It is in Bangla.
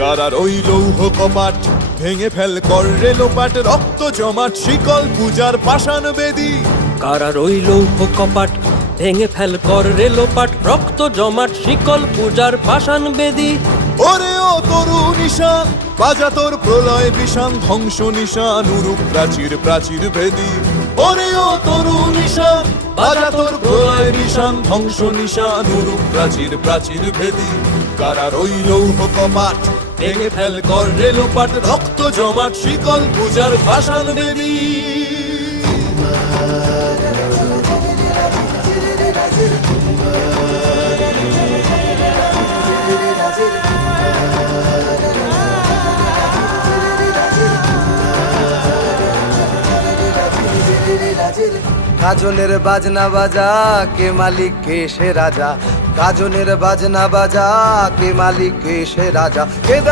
কারার ওই লৌহ কপাট ভেঙে ফেল কর রে লোপাট, রক্ত জমাট শিকল পূজার পাষাণ বেদী। কারার ওই লৌহ কপাট ভেঙে ফেল কর রে লোপাট, রক্ত জমাট শিকল পূজার পাষাণ বেদী। ওরে ও তরু নিশান বাজা তোর প্রলয় বিষান, ধ্বংস নিশান উরুপ প্রাচীর প্রাচীর ভেদী। ওরে ও তরু নিশান বাজা তোর প্রলয় নিশান, ধ্বংস নিশান উরুপ প্রাচীর প্রাচীর ভেদী। কারার ওই লৌহ কপাট ভেঙে ফেল কর রে লোপাট, রক্ত জমাট শিকল পূজার পাষাণ বেদী। গাজনের বাজনা বাজা, কে মালিক কে সে রাজা। গাজনের বাজনা বাজা, কে মালিক কে সে রাজা। কে